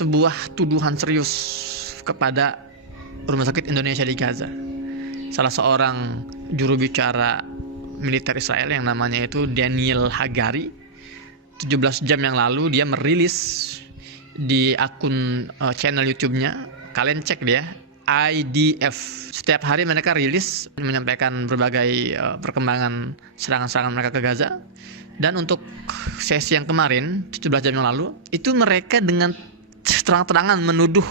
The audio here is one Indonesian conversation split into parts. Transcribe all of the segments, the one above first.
sebuah tuduhan serius kepada Rumah Sakit Indonesia di Gaza. Salah seorang juru bicara militer Israel yang namanya itu Daniel Hagari, 17 jam yang lalu dia merilis di akun channel YouTube-nya. Kalian cek dia, IDF. Setiap hari mereka rilis menyampaikan berbagai perkembangan serangan-serangan mereka ke Gaza. Dan untuk sesi yang kemarin, 17 jam yang lalu, itu mereka dengan terang-terangan menuduh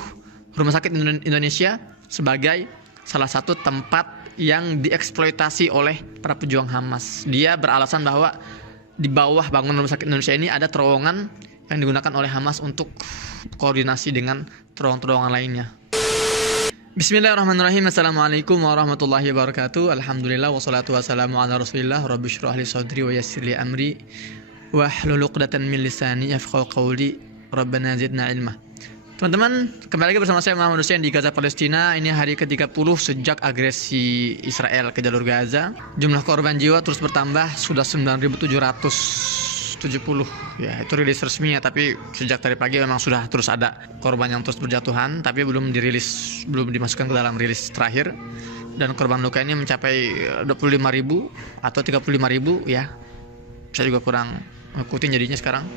Rumah Sakit Indonesia sebagai salah satu tempat yang dieksploitasi oleh para pejuang Hamas. Dia beralasan bahwa di bawah bangunan Rumah Sakit Indonesia ini ada terowongan yang digunakan oleh Hamas untuk koordinasi dengan terowongan-terowongan lainnya. Bismillahirrahmanirrahim. Assalamualaikum warahmatullahi wabarakatuh. Alhamdulillah wassalatu wassalamu ala Rasulillah. Rabbi shrah li sadri wa yassir li amri wahlul 'uqdatam min lisani yafqahu qawli. Rabbana zidna ilma. Teman-teman, kembali lagi bersama saya Muhammad Hussein di Gaza, Palestina. Ini hari ke-30 sejak agresi Israel ke jalur Gaza. Jumlah korban jiwa terus bertambah, sudah 9.770. Ya, itu rilis resmi ya, tapi sejak tadi pagi memang sudah terus ada korban yang terus berjatuhan, tapi belum dirilis, belum dimasukkan ke dalam rilis terakhir. Dan korban luka ini mencapai 25.000 atau 35.000 ya. Saya juga kurang ngikutin jadinya sekarang.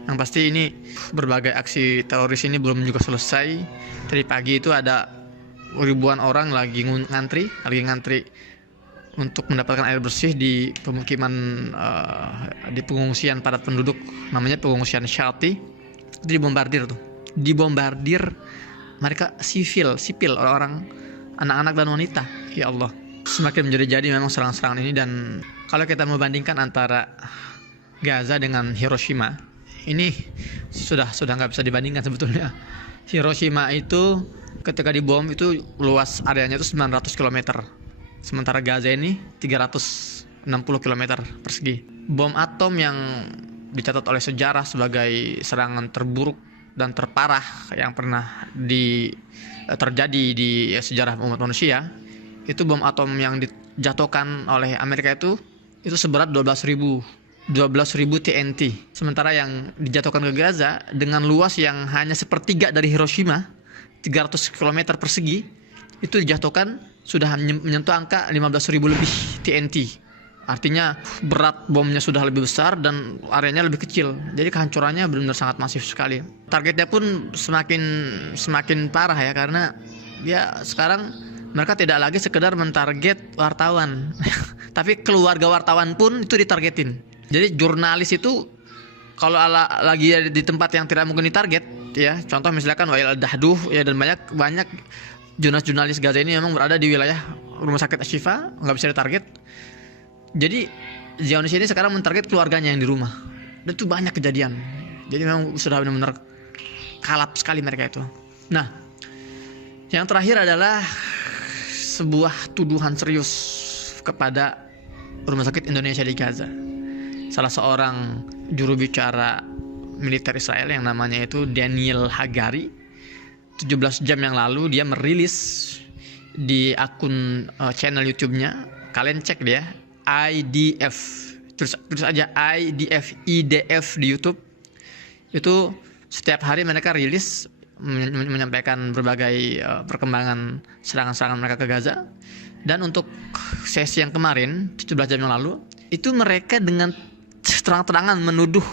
Yang pasti ini berbagai aksi teroris ini belum juga selesai. Tadi pagi itu ada ribuan orang lagi ngantri untuk mendapatkan air bersih di pemukiman di pengungsian padat penduduk, namanya pengungsian Shalti. Itu dibombardir mereka sipil orang-orang, anak-anak dan wanita. Ya Allah, semakin menjadi-jadi memang serangan-serangan ini. Dan kalau kita membandingkan antara Gaza dengan Hiroshima, ini sudah nggak bisa dibandingkan sebetulnya. Hiroshima itu ketika dibom itu luas areanya itu 900 km. Sementara Gaza ini 360 km persegi. Bom atom yang dicatat oleh sejarah sebagai serangan terburuk dan terparah yang pernah terjadi di sejarah umat manusia. Itu bom atom yang dijatuhkan oleh Amerika itu seberat 12.000 TNT. Sementara yang dijatuhkan ke Gaza dengan luas yang hanya sepertiga dari Hiroshima, 300 km persegi, itu dijatuhkan sudah menyentuh angka 15.000 lebih TNT. Artinya berat bomnya sudah lebih besar dan areanya lebih kecil. Jadi kehancurannya benar-benar sangat masif sekali. Targetnya pun semakin parah ya, karena ya sekarang mereka tidak lagi sekedar mentarget wartawan, tapi keluarga wartawan pun itu ditargetin. Jadi jurnalis itu kalau lagi di tempat yang tidak mungkin ditarget ya, contoh misalkan Wael Al-Dahduh ya, dan banyak jurnalis Gaza ini memang berada di wilayah Rumah Sakit Ashifa, nggak bisa ditarget. Jadi Zionis ini sekarang mentarget keluarganya yang di rumah. Dan itu banyak kejadian. Jadi memang sudah benar-benar kalap sekali mereka itu. Nah, yang terakhir adalah sebuah tuduhan serius kepada Rumah Sakit Indonesia di Gaza. Salah seorang juru bicara militer Israel yang namanya itu Daniel Hagari, 17 jam yang lalu dia merilis di akun channel YouTube-nya. Kalian cek dia, IDF. Terus aja IDF di YouTube. Itu setiap hari mereka rilis menyampaikan berbagai perkembangan serangan-serangan mereka ke Gaza. Dan untuk sesi yang kemarin, 17 jam yang lalu, itu mereka dengan terang-terangan menuduh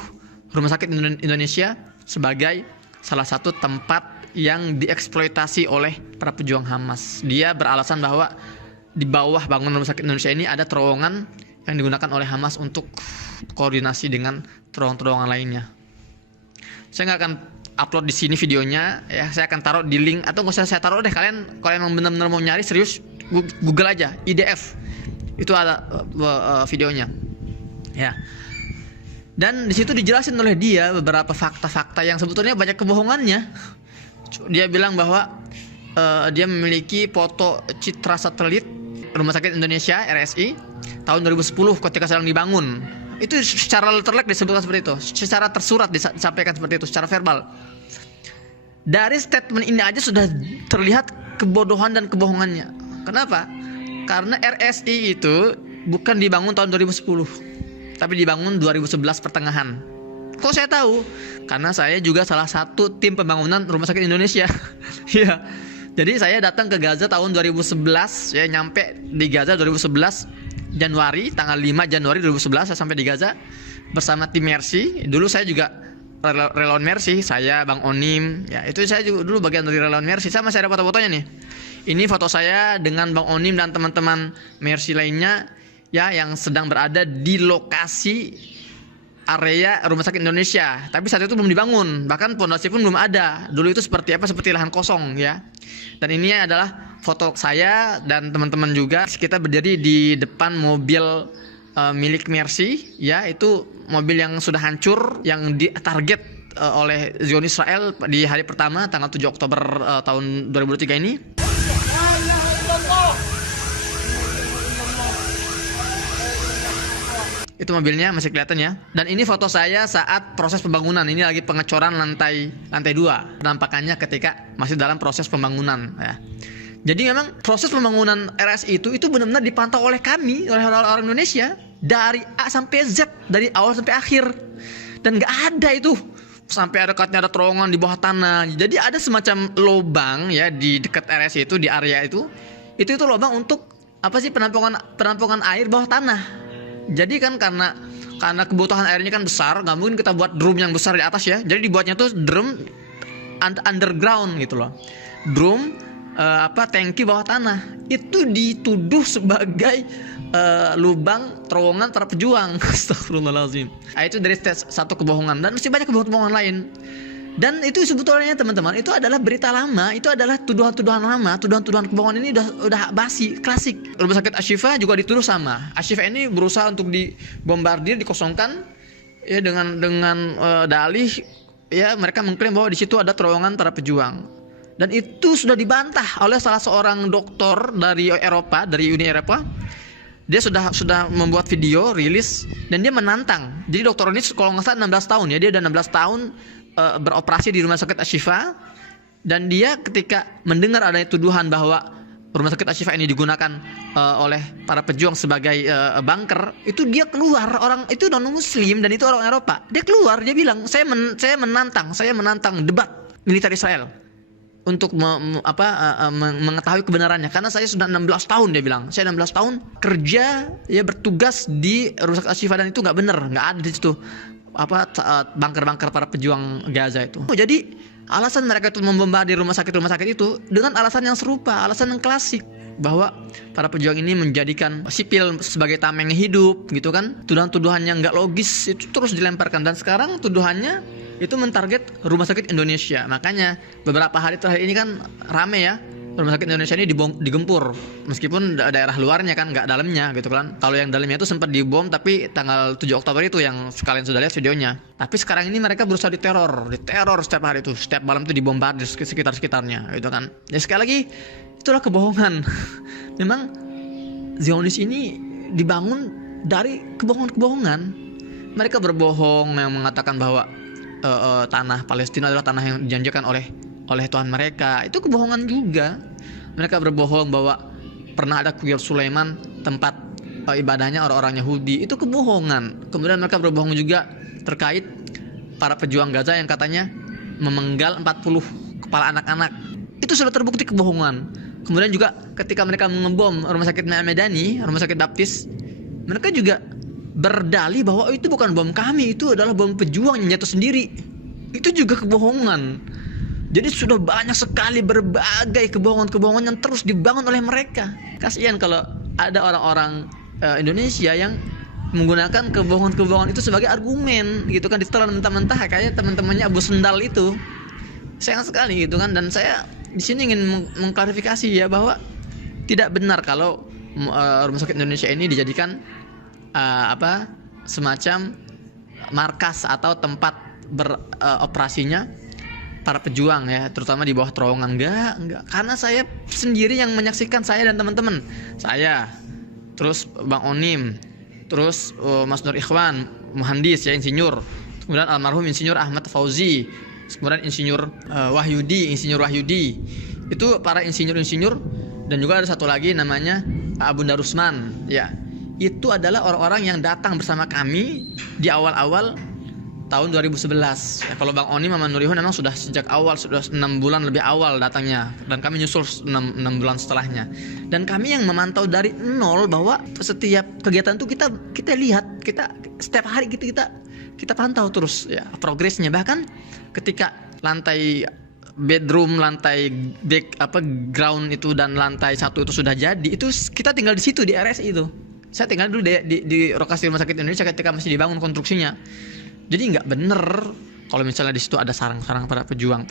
Rumah Sakit Indonesia sebagai salah satu tempat yang dieksploitasi oleh para pejuang Hamas. Dia beralasan bahwa di bawah bangunan Rumah Sakit Indonesia ini ada terowongan yang digunakan oleh Hamas untuk koordinasi dengan terowongan-terowongan lainnya. Saya nggak akan upload di sini videonya ya, saya akan taruh di link, atau nggak usah saya taruh deh, kalian kalau emang benar-benar mau nyari serius Google aja IDF, itu ada videonya ya. Dan di situ dijelasin oleh dia beberapa fakta-fakta yang sebetulnya banyak kebohongannya. Dia bilang bahwa dia memiliki foto citra satelit Rumah Sakit Indonesia RSI tahun 2010 ketika sedang dibangun. Itu secara letterlek disebutkan seperti itu, secara tersurat disampaikan seperti itu, secara verbal. Dari statement ini aja sudah terlihat kebodohan dan kebohongannya. Kenapa? Karena RSI itu bukan dibangun tahun 2010, tapi dibangun 2011 pertengahan. Kok saya tahu? Karena saya juga salah satu tim pembangunan Rumah Sakit Indonesia. Iya. Jadi saya datang ke Gaza tahun 2011, saya nyampe di Gaza 2011 Januari, tanggal 5 Januari 2011 saya sampai di Gaza bersama tim Mercy. Dulu saya juga relawan Mercy, saya Bang Onim, ya itu saya juga dulu bagian dari relawan Mercy. Saya masih ada foto-fotonya nih. Ini foto saya dengan Bang Onim dan teman-teman Mercy lainnya ya yang sedang berada di lokasi area Rumah Sakit Indonesia. Tapi saat itu belum dibangun, bahkan pondasi pun belum ada. Dulu itu seperti apa? Seperti lahan kosong ya. Dan ini adalah foto saya dan teman-teman juga. Kita berdiri di depan mobil milik Mercy ya, itu mobil yang sudah hancur, yang ditarget oleh Zionis Israel di hari pertama tanggal 7 Oktober tahun 2003 ini. Itu mobilnya masih kelihatan ya. Dan ini foto saya saat proses pembangunan. Ini lagi pengecoran lantai 2. Penampakannya ketika masih dalam proses pembangunan ya. Jadi memang proses pembangunan RSI itu benar-benar dipantau oleh kami, oleh orang Indonesia dari A sampai Z, dari awal sampai akhir. Dan nggak ada itu sampai ada katanya ada terowongan di bawah tanah. Jadi ada semacam lubang ya di dekat RSI itu, di area itu lubang untuk apa sih, penampungan air bawah tanah. Jadi kan karena kebutuhan airnya kan besar, nggak mungkin kita buat drum yang besar di atas ya. Jadi dibuatnya tuh drum underground gitu loh. Drum tangki bawah tanah. Itu dituduh sebagai lubang terowongan para pejuang. Astagfirullahaladzim. Nah, itu dari satu kebohongan, dan masih banyak kebohongan lain. Dan itu sebetulnya teman-teman, itu adalah berita lama, itu adalah tuduhan-tuduhan lama, tuduhan-tuduhan kebohongan ini udah basi, klasik. Rumah sakit Ashifa juga dituduh sama. Ashifa ini berusaha untuk dibombardir, dikosongkan ya dengan dalih ya, mereka mengklaim bahwa di situ ada terowongan para pejuang. Dan itu sudah dibantah oleh salah seorang dokter dari Eropa, dari Uni Eropa. Dia sudah membuat video rilis dan dia menantang. Jadi dokter ini kalau nggak salah 16 tahun ya, dia udah 16 tahun beroperasi di Rumah Sakit Ashifa, dan dia ketika mendengar adanya tuduhan bahwa Rumah Sakit Ashifa ini digunakan oleh para pejuang sebagai bunker, itu dia keluar. Orang itu non muslim dan itu orang Eropa. Dia keluar, dia bilang saya menantang debat militer Israel untuk mengetahui kebenarannya, karena saya sudah 16 tahun, dia bilang. Saya 16 tahun kerja ya, bertugas di Rumah Sakit Ashifa, dan itu nggak benar, nggak ada di situ bunker-bunker para pejuang Gaza itu. Jadi alasan mereka itu membombardir rumah sakit itu dengan alasan yang serupa, alasan yang klasik, bahwa para pejuang ini menjadikan sipil sebagai tameng hidup gitu kan. Tuduhan-tuduhan yang nggak logis itu terus dilemparkan, dan sekarang tuduhannya itu mentarget Rumah Sakit Indonesia. Makanya beberapa hari terakhir ini kan rame ya, Rumah Sakit Indonesia ini digempur, meskipun daerah luarnya kan, nggak dalamnya gitu kan. Kalau yang dalamnya itu sempat dibom, tapi tanggal 7 Oktober itu yang kalian sudah lihat videonya. Tapi sekarang ini mereka berusaha diteror setiap hari itu, setiap malam itu dibombardir sekitarnya gitu kan. Ya sekali lagi, itulah kebohongan. Memang Zionis ini dibangun dari kebohongan-kebohongan. Mereka berbohong yang mengatakan bahwa tanah Palestina adalah tanah yang dijanjikan oleh Tuhan mereka. Itu kebohongan juga. Mereka berbohong bahwa pernah ada kuil Sulaiman, tempat ibadahnya orang-orang Yahudi. Itu kebohongan. Kemudian mereka berbohong juga terkait para pejuang Gaza yang katanya memenggal 40 kepala anak-anak. Itu sudah terbukti kebohongan. Kemudian juga ketika mereka mengebom Rumah Sakit Medani, Rumah Sakit Baptis, mereka juga berdalih bahwa itu bukan bom kami, itu adalah bom pejuang yang jatuh sendiri. Itu juga kebohongan. Jadi sudah banyak sekali berbagai kebohongan-kebohongan yang terus dibangun oleh mereka. Kasihan kalau ada orang-orang Indonesia yang menggunakan kebohongan-kebohongan itu sebagai argumen gitu kan, ditelan mentah-mentah kayak teman-temannya Abu Sendal itu. Sayang sekali gitu kan. Dan saya di sini ingin mengklarifikasi ya, bahwa tidak benar kalau Rumah Sakit Indonesia ini dijadikan semacam markas atau tempat beroperasinya para pejuang ya, terutama di bawah terowongan. Enggak. Karena saya sendiri yang menyaksikan, saya dan teman-teman. Saya, terus Bang Onim, terus Mas Nur Ikhwan, muhandis ya, insinyur. Kemudian almarhum Insinyur Ahmad Fauzi, kemudian Insinyur Wahyudi. Itu para insinyur-insinyur, dan juga ada satu lagi namanya Abu Darusman ya. Itu adalah orang-orang yang datang bersama kami di awal-awal tahun 2011. Ya, kalau Bang Oni Maman Nurihun memang sudah sejak awal, sudah 6 bulan lebih awal datangnya, dan kami nyusul 6 bulan setelahnya. Dan kami yang memantau dari nol bahwa setiap kegiatan itu kita lihat, kita setiap hari kita pantau terus ya progresnya. Bahkan ketika lantai bedroom, lantai ground itu dan lantai 1 itu sudah jadi, itu kita tinggal di situ di RSI itu. Saya tinggal dulu di lokasi Rumah Sakit Indonesia ketika masih dibangun konstruksinya. Jadi nggak bener kalau misalnya di situ ada sarang-sarang para pejuang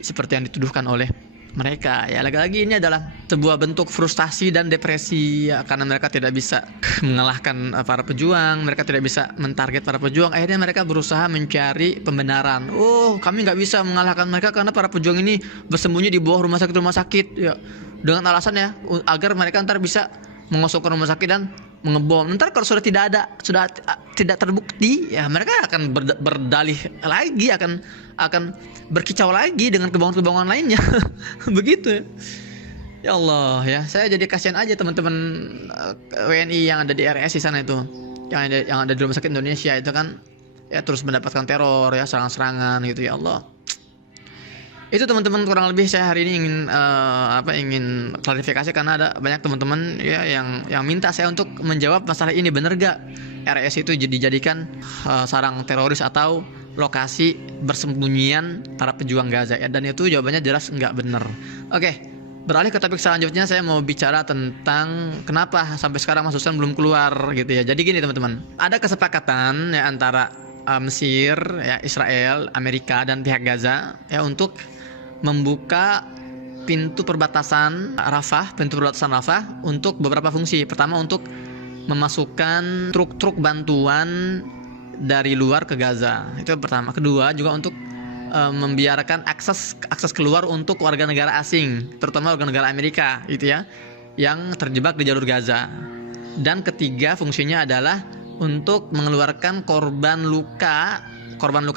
seperti yang dituduhkan oleh mereka. Ya lagi-lagi ini adalah sebuah bentuk frustasi dan depresi ya, karena mereka tidak bisa mengalahkan para pejuang, mereka tidak bisa mentarget para pejuang. Akhirnya mereka berusaha mencari pembenaran. Oh, kami nggak bisa mengalahkan mereka karena para pejuang ini bersembunyi di bawah rumah sakit ya, dengan alasan ya agar mereka ntar bisa mengosongkan rumah sakit dan mengebom. Ntar kalau sudah tidak terbukti, ya mereka akan berdalih lagi, akan berkicau lagi dengan kebohongan-kebohongan lainnya. Begitu ya. Ya Allah ya, saya jadi kasihan aja teman-teman WNI yang ada di RSI sana itu, yang ada di Rumah Sakit Indonesia itu kan, ya terus mendapatkan teror ya, serangan-serangan gitu. Ya Allah. Itu teman-teman kurang lebih saya hari ini ingin klarifikasi, karena ada banyak teman-teman ya yang minta saya untuk menjawab masalah ini. Bener gak RSI itu dijadikan sarang teroris atau lokasi bersembunyian para pejuang Gaza ya? Dan itu jawabannya jelas nggak bener. Oke, beralih ke topik selanjutnya, saya mau bicara tentang kenapa sampai sekarang Mas Husain belum keluar gitu ya. Jadi gini teman-teman, ada kesepakatan ya antara Mesir, ya, Israel, Amerika dan pihak Gaza ya untuk membuka pintu perbatasan Rafah untuk beberapa fungsi. Pertama, untuk memasukkan truk-truk bantuan dari luar ke Gaza. Itu pertama. Kedua, juga untuk membiarkan akses keluar untuk warga negara asing, terutama warga negara Amerika gitu ya, yang terjebak di jalur Gaza. Dan ketiga, fungsinya adalah untuk mengeluarkan korban luka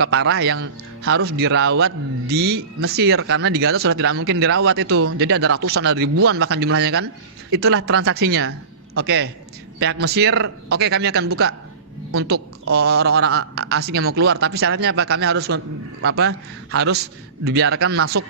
parah yang harus dirawat di Mesir, karena di Gaza sudah tidak mungkin dirawat itu. Jadi ada ratusan, ada ribuan bahkan jumlahnya kan. Itulah transaksinya. Oke, pihak Mesir, oke, kami akan buka untuk orang-orang asing yang mau keluar, tapi syaratnya apa? Kami harus dibiarkan masuk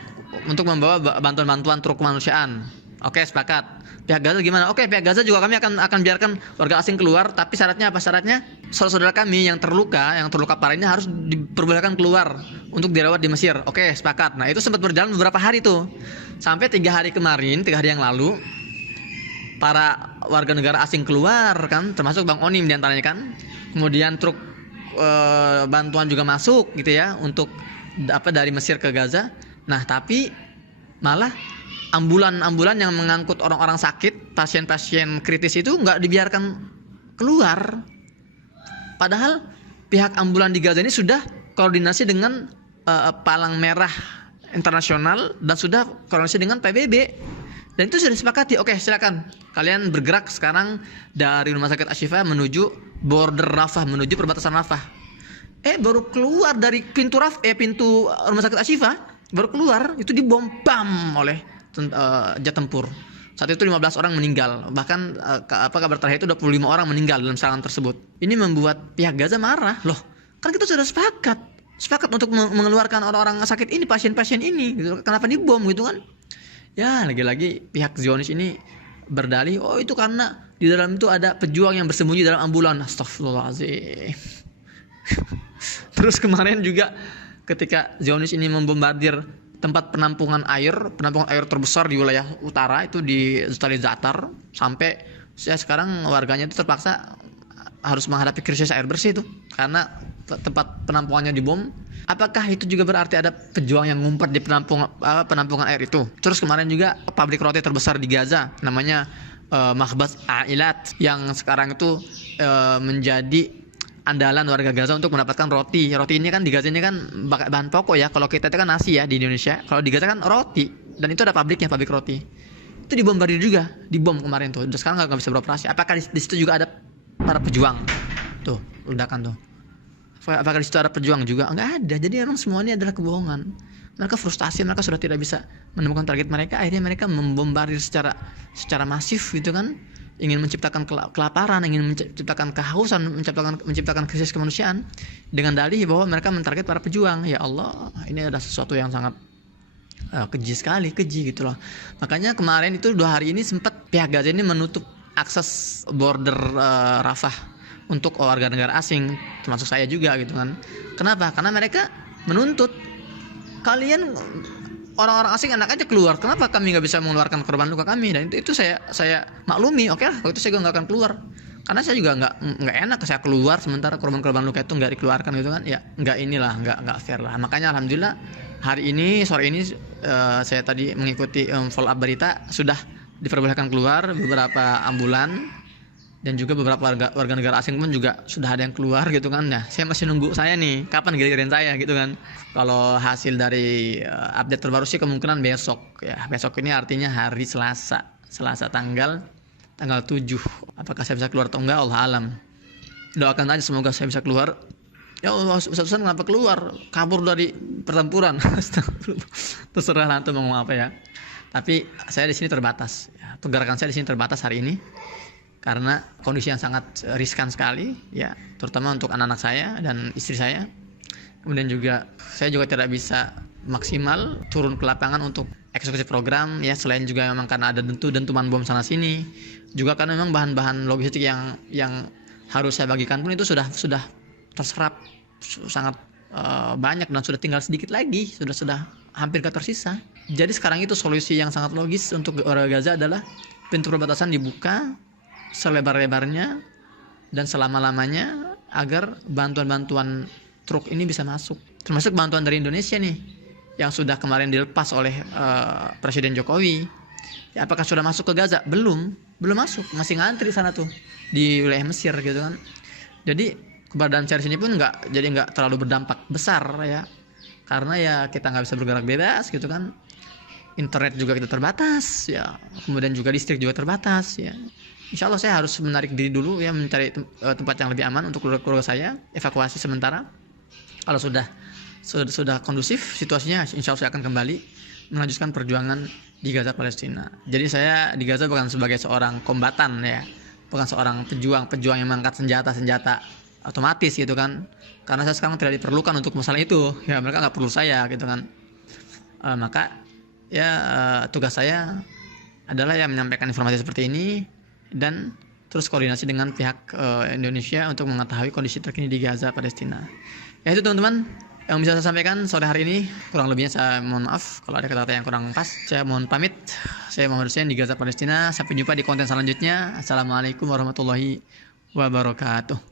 untuk membawa bantuan-bantuan truk kemanusiaan. Oke, sepakat. Pihak Gaza gimana? Oke, pihak Gaza juga kami akan biarkan warga asing keluar, tapi syaratnya apa? Syaratnya saudara-saudara kami yang terluka parah ini harus diperbolehkan keluar untuk dirawat di Mesir. Oke, sepakat. Nah, itu sempat berjalan beberapa hari tuh. Sampai 3 hari yang lalu, para warga negara asing keluar kan, termasuk Bang Onim diantaranya kan. Kemudian truk bantuan juga masuk gitu ya, untuk dari Mesir ke Gaza. Nah, tapi malah ambulan yang mengangkut orang-orang sakit, pasien-pasien kritis itu nggak dibiarkan keluar. Padahal pihak ambulan di Gaza ini sudah koordinasi dengan Palang Merah Internasional dan sudah koordinasi dengan PBB. Dan itu sudah disepakati. Oke, silakan kalian bergerak sekarang dari Rumah Sakit Ashifa menuju border Rafah, menuju perbatasan Rafah. Baru keluar dari pintu Rumah Sakit Ashifa, baru keluar itu dibom oleh jet tempur. Saat itu 15 orang meninggal. Bahkan kabar terakhir itu 25 orang meninggal dalam serangan tersebut. Ini membuat pihak Gaza marah. Loh, kan kita sudah sepakat untuk mengeluarkan orang-orang sakit ini, pasien-pasien ini gitu. Kenapa dibom gitu kan? Ya, lagi-lagi pihak Zionis ini berdalih, oh itu karena di dalam itu ada pejuang yang bersembunyi dalam ambulan. Astagfirullahaladzim. Terus kemarin juga ketika Zionis ini membombardir tempat penampungan air terbesar di wilayah utara itu di Zatar, sampai sekarang warganya itu terpaksa harus menghadapi krisis air bersih itu karena tempat penampungannya dibom. Apakah itu juga berarti ada pejuang yang ngumpet di penampungan air itu? Terus kemarin juga pabrik roti terbesar di Gaza namanya Makhbaz Ailat, yang sekarang itu menjadi andalan warga Gaza untuk mendapatkan roti. Roti ini kan di Gaza ini kan bahan pokok ya. Kalau kita itu kan nasi ya di Indonesia. Kalau di Gaza kan roti. Dan itu ada pabrik roti. Itu dibombardir juga, dibom kemarin tuh. Dan sekarang nggak bisa beroperasi. Apakah di situ juga ada para pejuang? Tuh, ledakan tuh. Apakah di situ ada pejuang juga? Nggak ada. Jadi memang semuanya adalah kebohongan. Mereka frustasi, mereka sudah tidak bisa menemukan target mereka. Akhirnya mereka membombardir secara masif gitu kan. ingin menciptakan kelaparan, ingin menciptakan kehausan, menciptakan krisis kemanusiaan dengan dalih bahwa mereka mentarget para pejuang. Ya Allah, ini adalah sesuatu yang sangat keji gitu loh. Makanya kemarin itu 2 hari ini sempat pihak Gaza ini menutup akses border Rafah untuk warga negara asing, termasuk saya juga gitu kan. Kenapa? Karena mereka menuntut, kalian orang-orang asing enak aja keluar, kenapa kami nggak bisa mengeluarkan korban luka kami? Dan itu saya maklumi. Oke lah, waktu itu saya juga nggak akan keluar, karena saya juga nggak enak saya keluar sementara korban-korban luka itu nggak dikeluarkan gitu kan. Ya nggak fair lah. Makanya alhamdulillah hari ini, sore ini, saya tadi mengikuti follow up berita, sudah diperbolehkan keluar beberapa ambulan, dan juga beberapa warga negara asing pun juga sudah ada yang keluar gitu kan. Nah, saya masih nunggu saya nih, kapan giliran saya gitu kan. Kalau hasil dari update terbaru sih kemungkinan besok ya. Besok ini artinya hari Selasa tanggal 7. Apakah saya bisa keluar atau enggak, Allah alam. Doakan aja semoga saya bisa keluar. Ya Allah, Ustaz kenapa keluar? Kabur dari pertempuran. Terserah nanti mau ngomong apa ya. Tapi saya di sini terbatas. Ya, pergerakan saya di sini terbatas hari ini karena kondisi yang sangat riskan sekali ya, terutama untuk anak-anak saya dan istri saya. Kemudian juga saya juga tidak bisa maksimal turun ke lapangan untuk eksekusi program ya, selain juga memang karena ada dentuman bom sana sini, juga karena memang bahan-bahan logistik yang harus saya bagikan pun itu sudah terserap sangat banyak dan sudah tinggal sedikit lagi, sudah hampir gak tersisa. Jadi sekarang itu solusi yang sangat logis untuk warga Gaza adalah pintu perbatasan dibuka selebar-lebarnya dan selama-lamanya agar bantuan-bantuan truk ini bisa masuk, termasuk bantuan dari Indonesia nih yang sudah kemarin dilepas oleh Presiden Jokowi. Ya, apakah sudah masuk ke Gaza? Belum masuk, masih ngantri sana tuh di wilayah Mesir gitu kan. Jadi keberadaan saya di sini pun nggak terlalu berdampak besar ya, karena ya kita nggak bisa bergerak bebas gitu kan. Internet juga kita terbatas ya, kemudian juga listrik juga terbatas ya. Insya Allah saya harus menarik diri dulu ya, mencari tempat yang lebih aman untuk keluarga saya, evakuasi sementara. Kalau sudah kondusif situasinya, insya Allah saya akan kembali melanjutkan perjuangan di Gaza Palestina. Jadi saya di Gaza bukan sebagai seorang kombatan ya, bukan seorang pejuang yang mengangkat senjata otomatis gitu kan. Karena saya sekarang tidak diperlukan untuk masalah itu ya, mereka nggak perlu saya gitu kan. Maka ya tugas saya adalah ya menyampaikan informasi seperti ini dan terus koordinasi dengan pihak Indonesia untuk mengetahui kondisi terkini di Gaza Palestina. Ya itu teman-teman yang bisa saya sampaikan sore hari ini. Kurang lebihnya saya mohon maaf kalau ada kata-kata yang kurang pas. Saya mohon pamit. Saya Muhammad Hussein di Gaza Palestina. Sampai jumpa di konten selanjutnya. Assalamualaikum warahmatullahi wabarakatuh.